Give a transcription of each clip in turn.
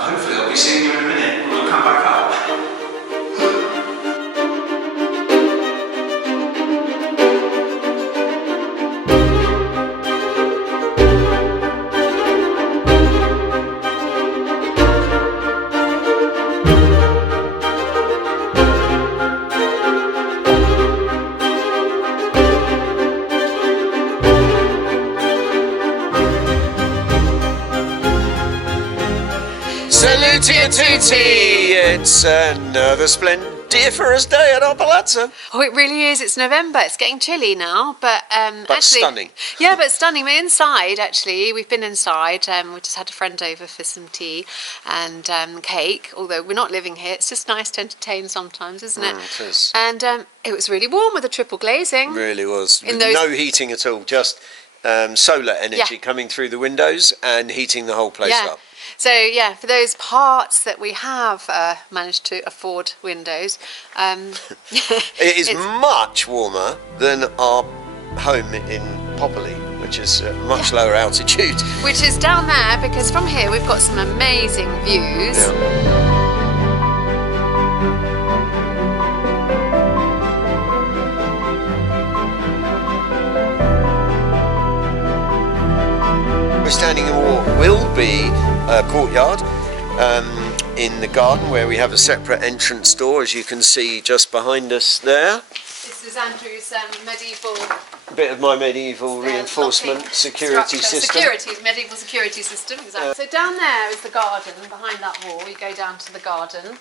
Hopefully I'll be seeing you in a minute when I come back up. Tutti! It's another splendiferous day at our Palazzo. Oh, it really is. It's November. It's getting chilly now, but actually, stunning. Yeah, but stunning. We're inside. Actually, we've been inside. We just had a friend over for some tea and cake. Although we're not living here, it's just nice to entertain sometimes, isn't it? It is. And it was really warm with the triple glazing. Really was. No heating at all. Just solar energy coming through the windows and heating the whole place up. So yeah, for those parts that we have managed to afford windows, it is much warmer than our home in Popoli, which is much lower altitude. Which is down there, because from here we've got some amazing views. Yeah. We're standing in what will be a courtyard in the garden, where we have a separate entrance door, as you can see just behind us there. This is Andrew's medieval... A bit of my medieval reinforcement security system. Medieval security system, exactly. So down there is the garden, behind that wall. You go down to the garden.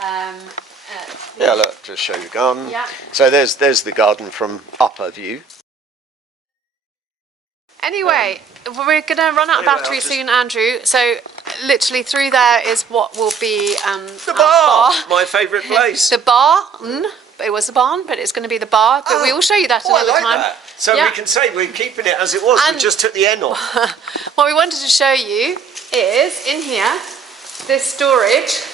Yeah, look, just show you the garden. Yeah. So there's the garden from upper view. Anyway, we're going to run out of battery soon, Andrew. So literally through there is what will be the bar, my favourite place. The barn. It was a barn, but it's going to be the bar. But we will show you that another time. That. So we can say we're keeping it as it was. We just took the N off. What we wanted to show you is in here this storage.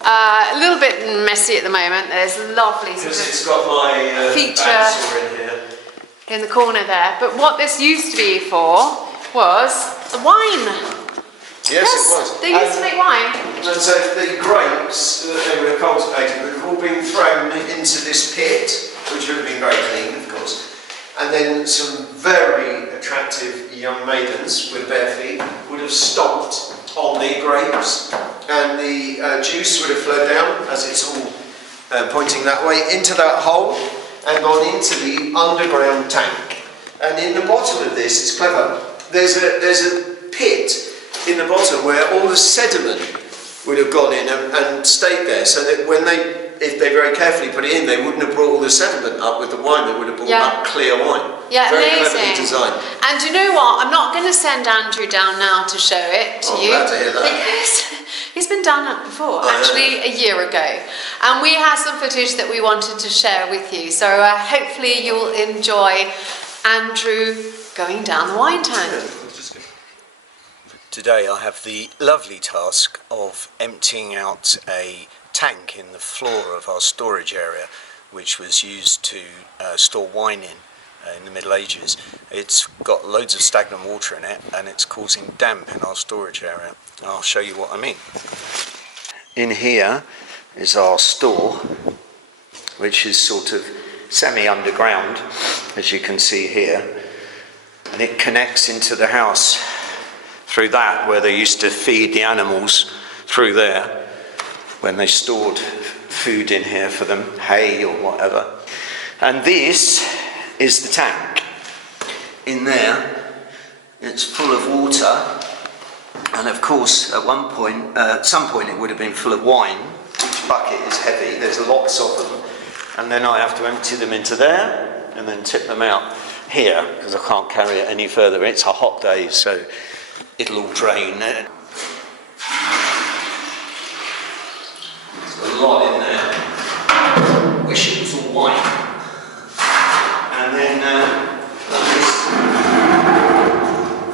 A little bit messy at the moment. There's lovely because it's got my feature in here. In the corner there, but what this used to be for was wine. Yes, it was. They used to make wine. And so the grapes that they were cultivated would have all been thrown into this pit, which would have been very clean, of course. And then some very attractive young maidens with bare feet would have stomped on the grapes, and the juice would have flowed down, as it's all pointing that way, into that hole, and gone into the underground tank. And in the bottom of this, it's clever, there's a pit in the bottom where all the sediment would have gone in and stayed there, so that when if they very carefully put it in, they wouldn't have brought all the sediment up with the wine, they would have brought up clear wine. Yeah, very amazing. Cleverly designed. And you know what? I'm not going to send Andrew down now to show it to you. I'm glad to hear that. Because he's been down it before, actually a year ago. And we have some footage that we wanted to share with you. So hopefully you'll enjoy Andrew going down the wine tank. Today I have the lovely task of emptying out a tank in the floor of our storage area, which was used to store wine in the Middle Ages. It's got loads of stagnant water in it, and it's causing damp in our storage area. I'll show you what I mean. In here is our store, which is sort of semi-underground, as you can see here, and it connects into the house through that, where they used to feed the animals through there when they stored food in here for them, hay or whatever. And this is the tank. In there, it's full of water, and of course at some point it would have been full of wine. Each bucket is heavy, there's lots of them, and then I have to empty them into there and then tip them out here, because I can't carry it any further. It's a hot day, so it'll all drain. There's a lot in there. Wish it was all wine. And then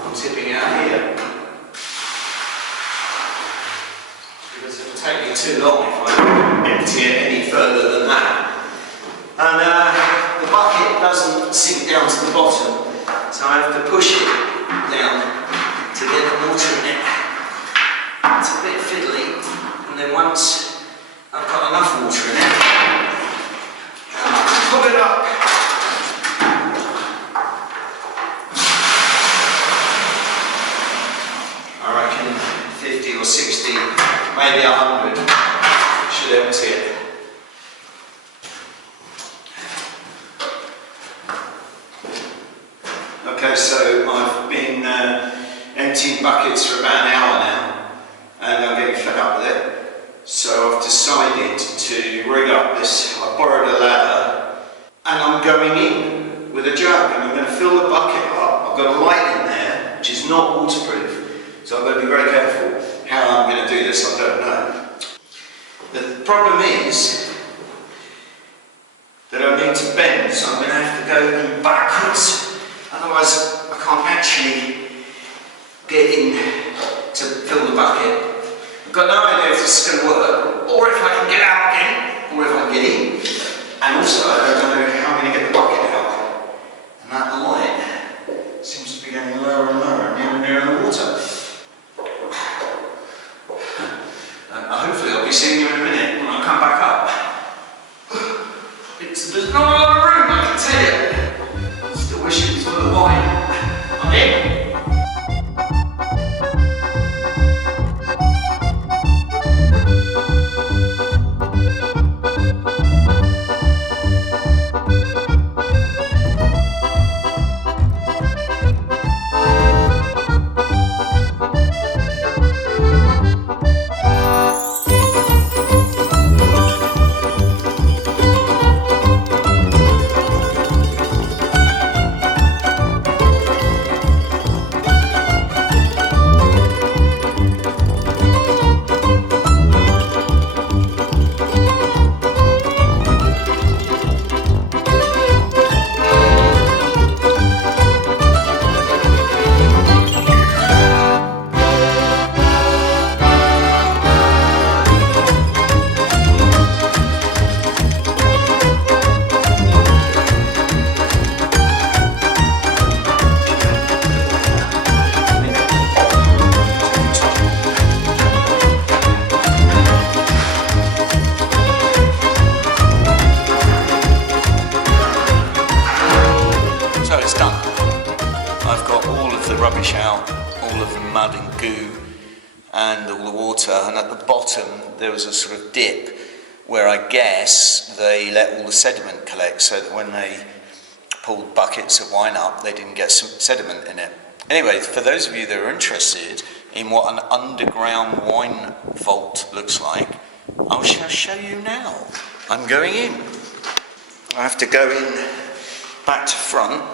I'm tipping out here, because it will take me too long if I empty it any further than that. And the bucket doesn't sink down to the bottom, so I have to push it down to get the water in it. bit fiddly, and then once I've got enough water in it, pull it up. I reckon 50 or 60, maybe 100 should empty it. Okay, so I've been emptying buckets for about an hour now, and I'm getting fed up with it. So I've decided to rig up this. I borrowed a ladder, and I'm going in with a jug, and I'm going to fill the bucket up. I've got a light in there, which is not waterproof, so I've got to be very careful how I'm going to do this. I don't know. The problem is that I need to bend, so I'm going to have to go backwards. Otherwise, I can't actually get in to fill the bucket. I've got no idea if this is going to work, or if I can get out again, or if I can get in. And also, I don't know how I'm going to get the bucket out. And that light seems to be getting lower and lower, nearer and nearer the water. Hopefully, I'll be seeing you in a minute when I come back up. There's not a lot of room, I can tell you. I still wish it was full of wine. I'm in. Rubbish out, all of the mud and goo and all the water, and at the bottom there was a sort of dip where I guess they let all the sediment collect so that when they pulled buckets of wine up they didn't get some sediment in it. Anyway, for those of you that are interested in what an underground wine vault looks like, I shall show you now. I'm going in. I have to go in back to front,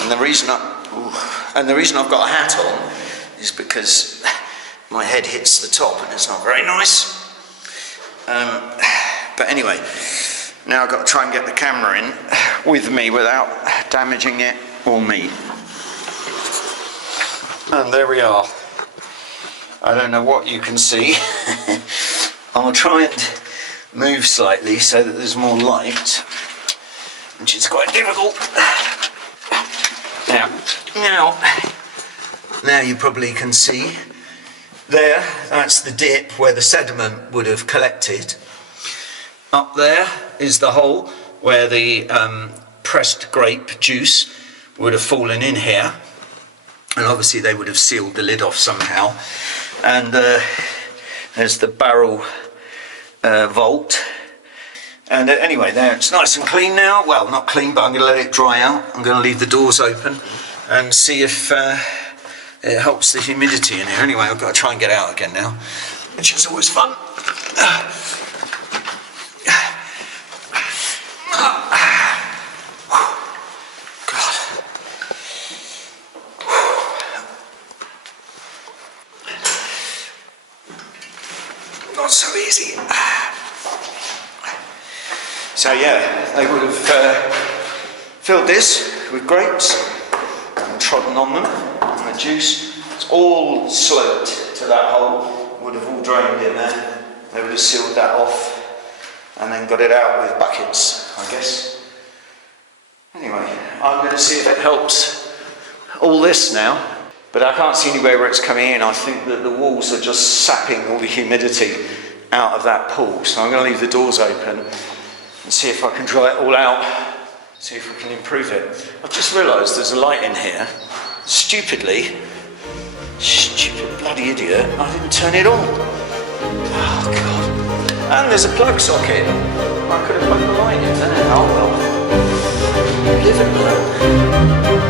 and the reason I've got a hat on is because my head hits the top and it's not very nice. But anyway, now I've got to try and get the camera in with me without damaging it or me. And there we are. I don't know what you can see. I'll try and move slightly so that there's more light, which is quite difficult. Now you probably can see there, that's the dip where the sediment would have collected. Up there is the hole where the pressed grape juice would have fallen in here, and obviously they would have sealed the lid off somehow. And there's the barrel vault. And anyway, there, it's nice and clean now. Well, not clean, but I'm going to let it dry out. I'm going to leave the doors open and see if it helps the humidity in here. Anyway, I've got to try and get out again now, which is always fun. God. Not so easy. So yeah, they would have filled this with grapes and trodden on them, and the juice, it's all sloped to that hole, would have all drained in there. They would have sealed that off and then got it out with buckets, I guess. Anyway, I'm going to see if it helps all this now. but I can't see anywhere where it's coming in. I think that the walls are just sapping all the humidity out of that pool. So I'm going to leave the doors open and see if I can dry it all out, see if we can improve it. I've just realised there's a light in here. Stupid bloody idiot, I didn't turn it on. Oh God. And there's a plug socket. I could have plugged the light in there. Oh well. Live and learn.